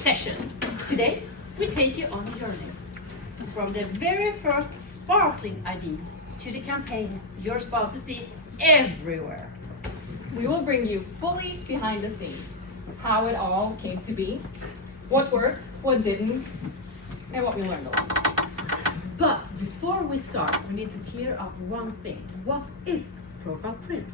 session. Today, we take you on a journey. From the very first sparkling idea to the campaign you're about to see everywhere. We will bring you fully behind the scenes, how it all came to be, what worked, what didn't, and what we learned along. But before we start, we need to clear up one thing. What is profile print?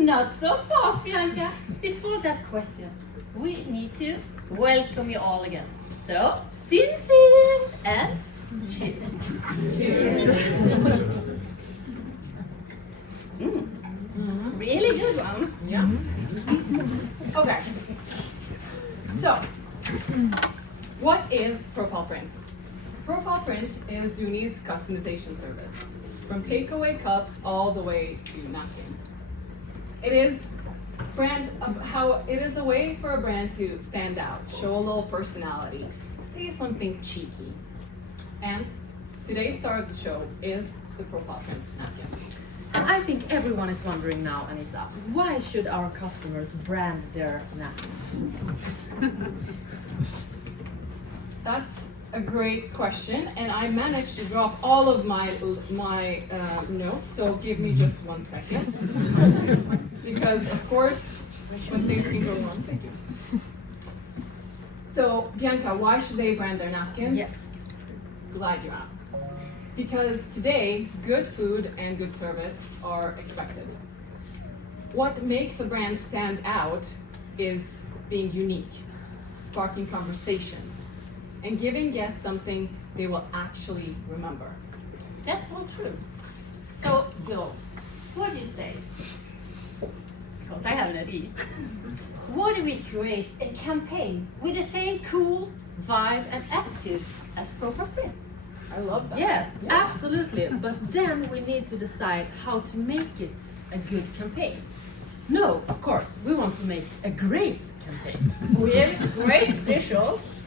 Not so fast, Bianca. Before that question, we need to welcome you all again. So, sin and cheers. Cheers. Really good one. Yeah. Okay. So, what is profile print? Profile print is Duni's customization service, from takeaway cups all the way to napkins. It is a way for a brand to stand out, show a little personality, say something cheeky. And today's star of the show is the profile print napkin. I think everyone is wondering now, Anita, why should our customers brand their napkins? That's a great question, and I managed to drop all of my notes, so give me just 1 second. Because of course, when things can go wrong. Thank you. So, Bianca, why should they brand their napkins? Yes. Glad you asked. Because today, good food and good service are expected. What makes a brand stand out is being unique, sparking conversations, and giving guests something they will actually remember. That's all true. So, girls, what do you say? Because I have an idea. What do we create a campaign with the same cool vibe and attitude as profile print? I love that. Yes, Yeah. absolutely. But then we need to decide how to make it a good campaign. No, of course, we want to make a great campaign. With great visuals.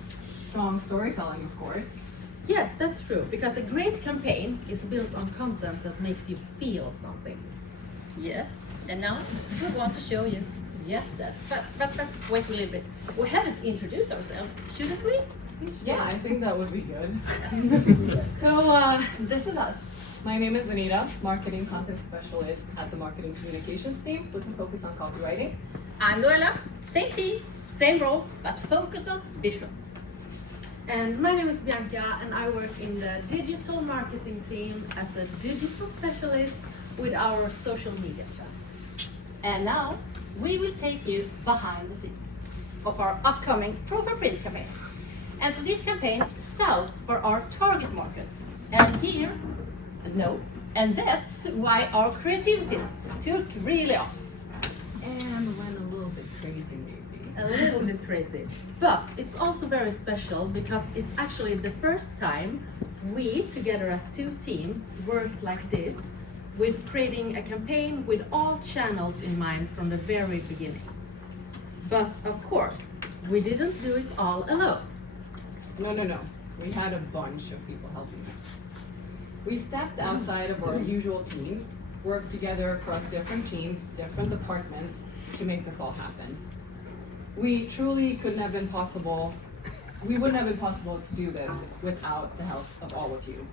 Strong storytelling, of course. Yes, that's true, because a great campaign is built on content that makes you feel something. Yes, and now we want to show you. Yes, that. But wait a little bit. We haven't introduced ourselves, shouldn't we? Yeah, I think that would be good. So, this is us. My name is Anita, Marketing Content Specialist at the Marketing Communications team with a focus on copywriting. I'm Loella. Same team, same role, but focus on visual. And my name is Bianca, and I work in the digital marketing team as a digital specialist with our social media channels. And now we will take you behind the scenes of our upcoming profile print campaign. And for this campaign, south for our target market. And here, no. And that's why our creativity took really off. And went a little bit crazy, maybe. A little bit crazy. But it's also very special because it's actually the first time we, together as two teams, worked like this, with creating a campaign with all channels in mind from the very beginning. But of course, we didn't do it all alone. No. We had a bunch of people helping us. We stepped outside of our usual teams, worked together across different teams, different departments to make this all happen. We truly wouldn't have been possible to do this without the help of all of you.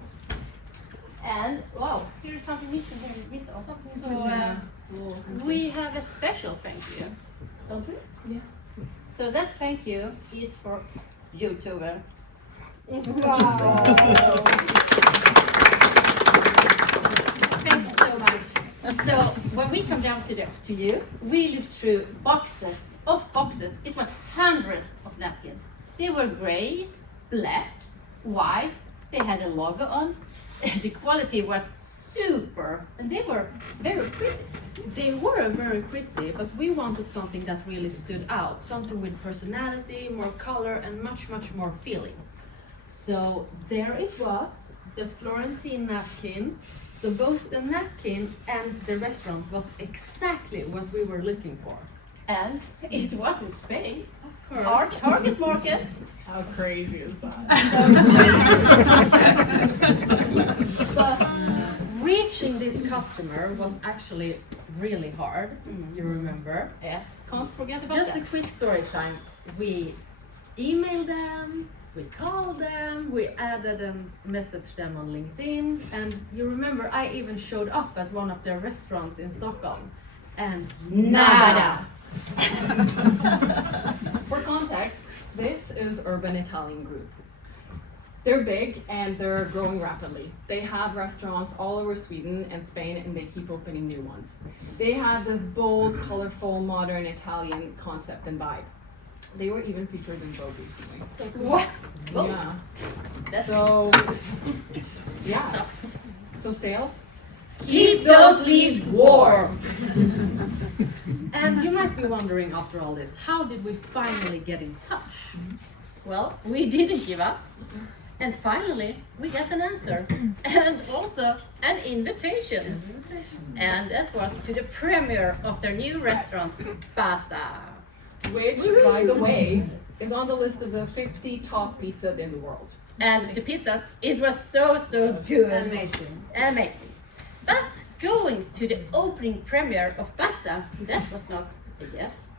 And wow, here's something missing here in the middle. So we have a special thank you, don't we? Yeah. So that thank you is for YouTuber. Wow! Thank you so much. So when we come down to you, we looked through boxes of boxes. It was hundreds of napkins. They were gray, black, white. They had a logo on. The quality was super, and they were very pretty. They were very pretty, but we wanted something that really stood out, something with personality, more color, and much more feeling. So there it was, the Florentine napkin. So both the napkin and the restaurant was exactly what we were looking for. And it was in Spain, Of course. our target market. How crazy is that? But reaching this customer was actually really hard, you remember? Yes, can't forget about Just that. a quick story time. we emailed them, we called them, we added and messaged them on LinkedIn, and you remember I even showed up at one of their restaurants in Stockholm, and nada! For context, this is Urban Italian Group. They're big and they're growing rapidly. They have restaurants all over Sweden and Spain, and they keep opening new ones. They have this bold, colorful, modern Italian concept and vibe. They were even featured in Vogue recently. So what? Yeah. That's So, yeah. So sales? Keep those leaves warm. And you might be wondering after all this, how did we finally get in touch? Well, we didn't give up. And finally, we got an answer. And also an invitation. And that was to the premiere of their new restaurant, Hasta. Which, by the way, is on the list of the 50 top pizzas in the world. And the pizzas, it was so good. Amazing. But going to the opening premiere of Hasta, that was not a yes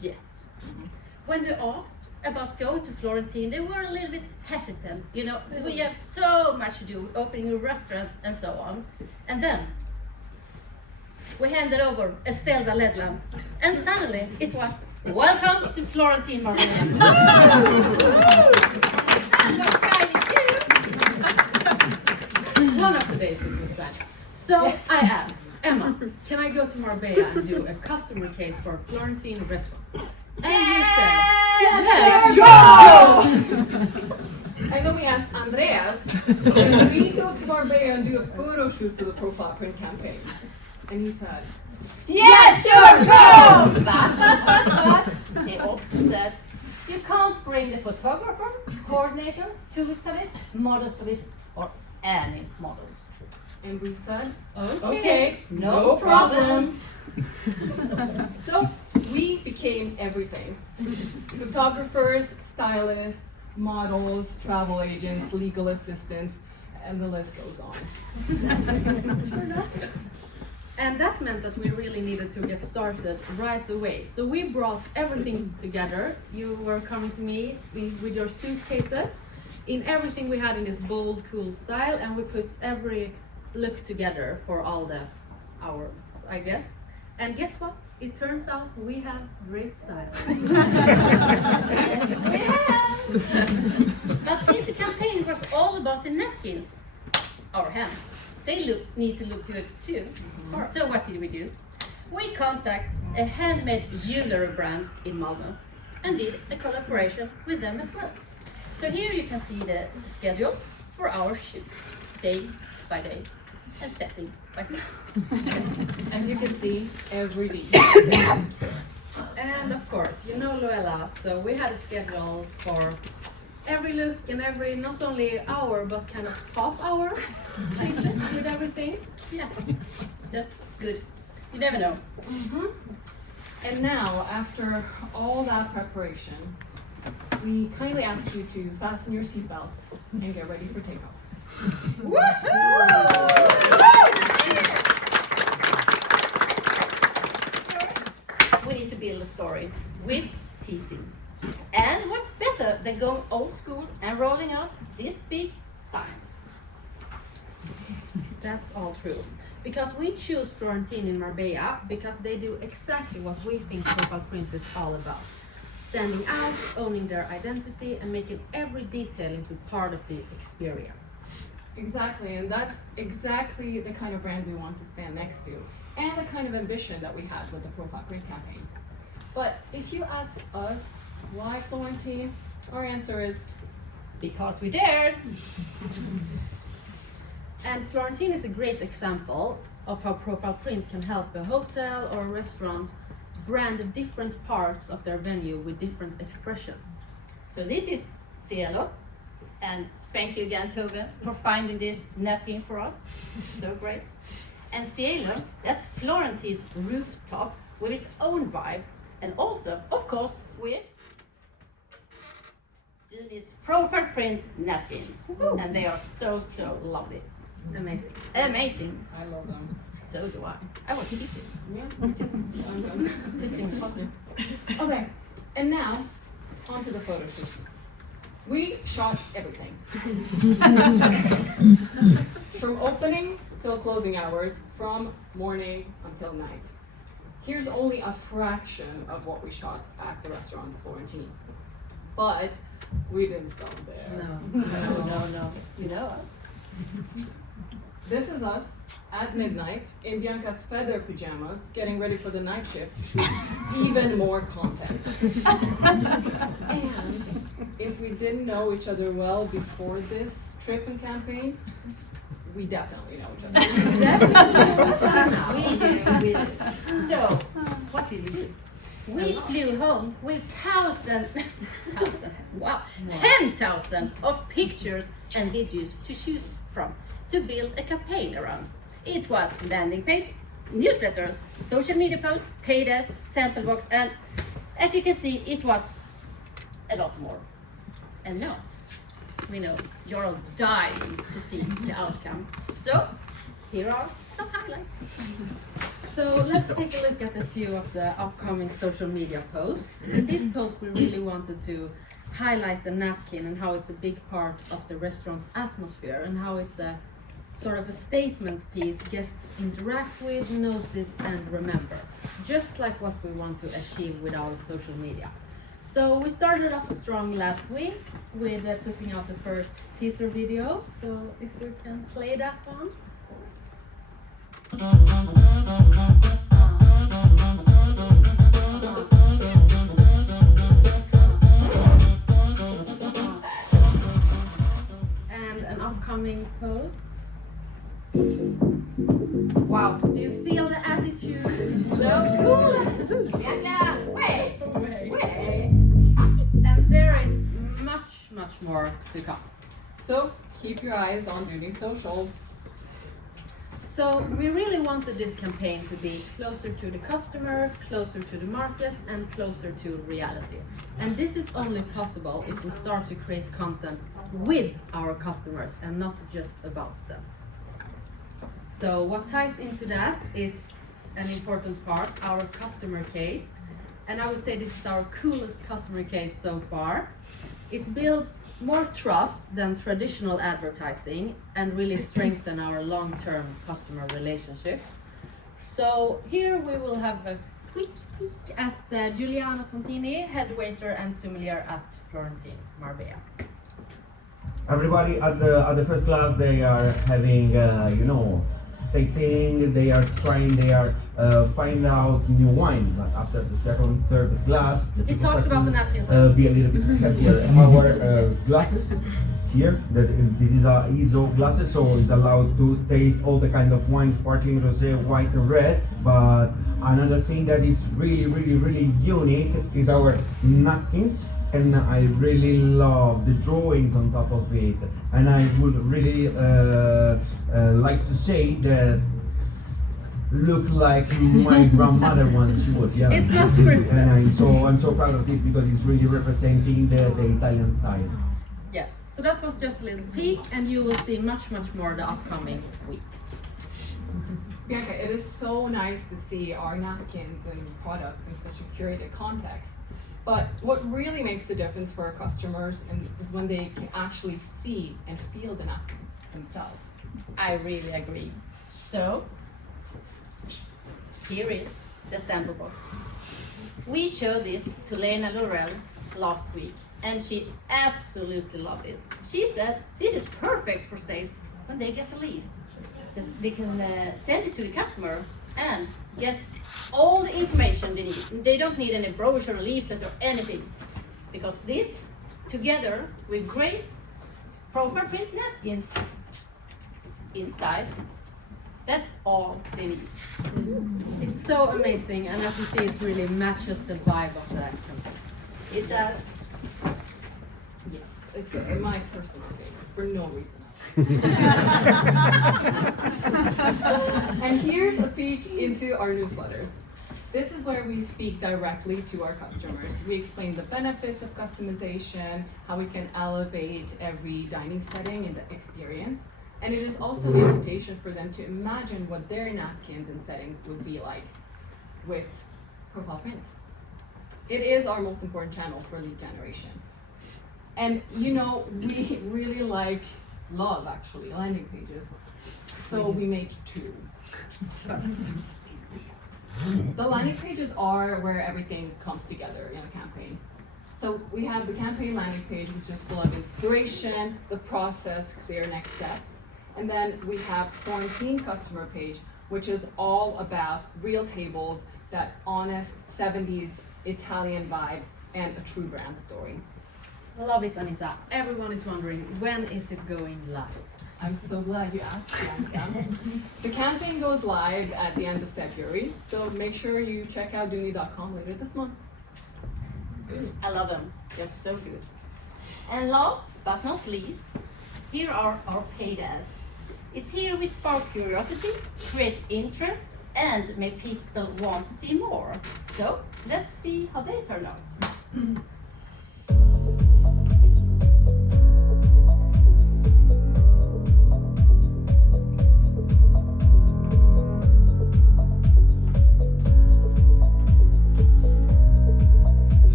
yet. When we asked about going to Florentine, they were a little bit hesitant. You know, we have so much to do, opening restaurants and so on. And then we handed over a Zelda LED lamp, and suddenly it was welcome to Florentine, Marbella. And we're Friday too. One of the days it was right. So I asked, Emma, can I go to Marbella and do a customer case for a Florentine restaurant? And you said, Yes, Go! And then we asked Andreas, can we go to Marbella and do a photo shoot for the profile print campaign? And he said, yes, sure, go! But, he also said, you can't bring the photographer, coordinator, food stylist, model stylist, or any models. and we said, Okay, no problem. So we became everything. Photographers, stylists, models, travel agents, legal assistants, and the list goes on. and that meant that we really needed to get started right away. So we brought everything together. You were coming to me with your suitcases, in everything we had in this bold, cool style, and we put every look together for all the hours, I guess. And guess what? It turns out we have great style. Yes, we have. But since the campaign was all about the napkins, our hands, they need to look good too. So what did we do? We contacted a handmade jewelry brand in Malmö and did a collaboration with them as well. So here you can see the schedule for our shoots, day by day and setting by setting. As you can see, every day. And of course, you know Loella, so we had a schedule for every look and every, not only hour, but kind of half hour changes with everything. Yeah, that's good. You never know. And now, after all that preparation, we kindly ask you to fasten your seatbelts and get ready for takeoff. We need to build a story with teasing. And what's better than going old school and rolling out this big signs? That's all true. Because we choose Florentine in Marbella because they do exactly what we think profile print is all about. Standing out, owning their identity, and making every detail into part of the experience. Exactly, and that's exactly the kind of brand we want to stand next to, and the kind of ambition that we had with the profile print campaign. But if you ask us why Florentine, our answer is Because we dared. And Florentine is a great example of how profile print can help a hotel or a restaurant brand different parts of their venue with different expressions. So this is Cielo, and thank you again, Tove, for finding this napkin for us. So great. And Cielo, that's Florentine's rooftop with its own vibe, and also, of course, with Duni's profile print napkins. And they are so lovely. Amazing. Amazing. I love them. So do I. I want to eat this. I'm done. Okay, and now onto the photo shoots. We shot everything. From opening till closing hours, from morning until night. Here's only a fraction of what we shot at the restaurant Florentine. But we didn't stop there. No. You know us. This is us at midnight in Bianca's feather pajamas, getting ready for the night shift to shoot even more content. And if we didn't know each other well before this trip and campaign, we definitely know each other. We do. So, what did we do? We flew home with 10,000 of pictures and videos to choose from to build a campaign around. It was landing page, newsletter, social media post, paid ads, sample box, and as you can see, it was a lot more. And now, we know you're all dying to see the outcome. So, here are some highlights. So let's take a look at a few of the upcoming social media posts. In this post we really wanted to highlight the napkin and how it's a big part of the restaurant's atmosphere and how it's a sort of a statement piece guests interact with, notice and remember. Just like what we want to achieve with our social media. So we started off strong last week with putting out the first teaser video. So if we can play that one. And an upcoming post. Wow, do you feel the attitude? So cool! Yeah, way! And there is much more to come. So keep your eyes on Duni's socials. So we really wanted this campaign to be closer to the customer, closer to the market, and closer to reality. And this is only possible if we start to create content with our customers and not just about them. So what ties into that is an important part, our customer case. And I would say this is our coolest customer case so far. It builds more trust than traditional advertising and really strengthen our long-term customer relationships. So here we will have a quick peek at Giuliano Tontini, head waiter and sommelier at Florentine Marbella. Everybody at the first class, they are having tasting, they are trying, they are find out new wine. But after the second, third glass, the It talks about the napkins. be a little bit heavier. Our glasses here, this is a ISO glasses, so it's allowed to taste all the kind of wines, sparkling, rosé, white, and red. But another thing that is really unique is our napkins. And I really love the drawings on top of it. And I would really like to say that look like my grandmother when she was young. It's not scripted. And I'm so proud of this because it's really representing the Italian style. Yes, so that was just a little peek and you will see much more the upcoming weeks. Bianca, it is so nice to see our napkins and products in such a curated context. But what really makes the difference for our customers is when they can actually see and feel the napkins themselves. I really agree. So, here is the sample box. We showed this to Loella last week and she absolutely loved it. She said this is perfect for sales when they get the lead. They can send it to the customer and gets all the information they need. They don't need any brochure, leaflet or anything because this together with great profile print napkins inside, that's all they need. It's so amazing and as you see it really matches the vibe of the campaign. It does. Yes, it's my personal favorite for no reason. And here's a peek into our newsletters. This is where we speak directly to our customers. We explain the benefits of customization, how we can elevate every dining setting and the experience. And it is also an invitation for them to imagine what their napkins and setting would be like with profile print. It is our most important channel for lead generation. And you know, we really love actually landing pages. So we made 2. The landing pages are where everything comes together in a campaign. So we have the campaign landing page, which is full of inspiration, the process, clear next steps. And then we have quarantine customer page, which is all about real tables, that honest 70s Italian vibe, and a true brand story. Love it, Anita. Everyone is wondering, when is it going live? I'm so glad you asked, Bianca. The campaign goes live at the end of February, so make sure you check out Duni.com later this month. I love them. They're so good. And last but not least, here are our paid ads. It's here we spark curiosity, create interest, and make people want to see more. So let's see how they turn out.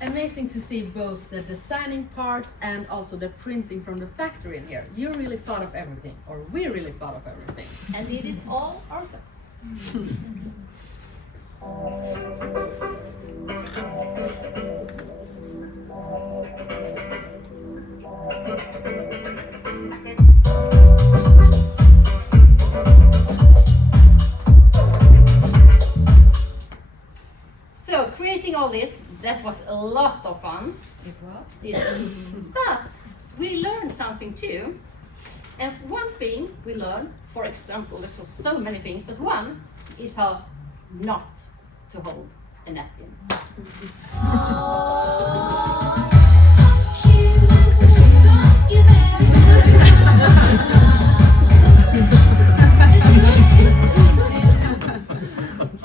Amazing to see both the designing part and also the printing from the factory in here. You really thought of everything, or we really thought of everything. And did it all ourselves. So creating all this, that was a lot of fun. It was? Yes. But we learned something too. And one thing we learned, for example, there was so many things, but one is how not to hold a napkin.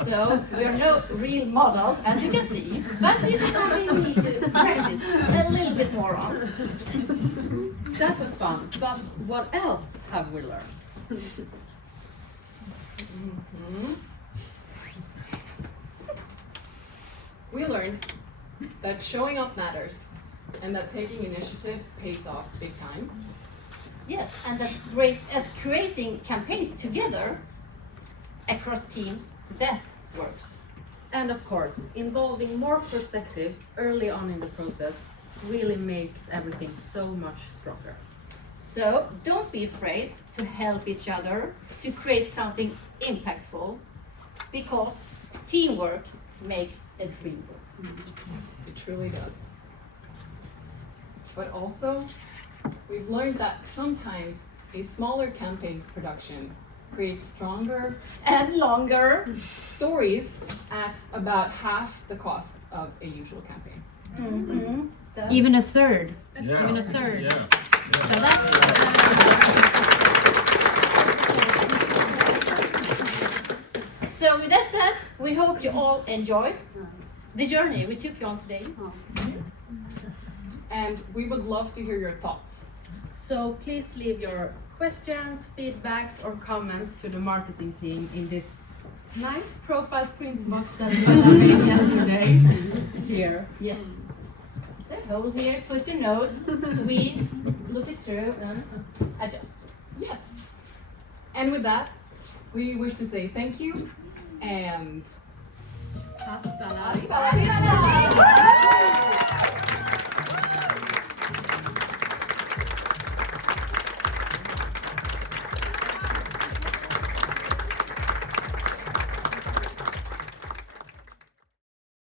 So we're no real models, as you can see, but this is something we need to practice a little bit more on. That was fun, but what else have we learned? We learned that showing up matters and that taking initiative pays off big time. Yes, and that creating campaigns together across teams, that works. And of course, involving more perspectives early on in the process really makes everything so much stronger. So don't be afraid to help each other to create something impactful, because teamwork makes a dream work. It truly does. But also, we've learned that sometimes a smaller campaign production creates stronger And longer. stories at about half the cost of a usual campaign. Mm-hmm. Even a third. Yeah. Even a third. Yeah. So that's so with that said, we hope you all enjoyed the journey we took you on today. And we would love to hear your thoughts. So please leave your questions, feedbacks, or comments to the marketing team in this nice profile print box that Loella made yesterday. Here. Yes. So hold here, put your notes. We look it through and adjust. Yes. And with that, we wish to say thank you and Hasta la Hasta la vista.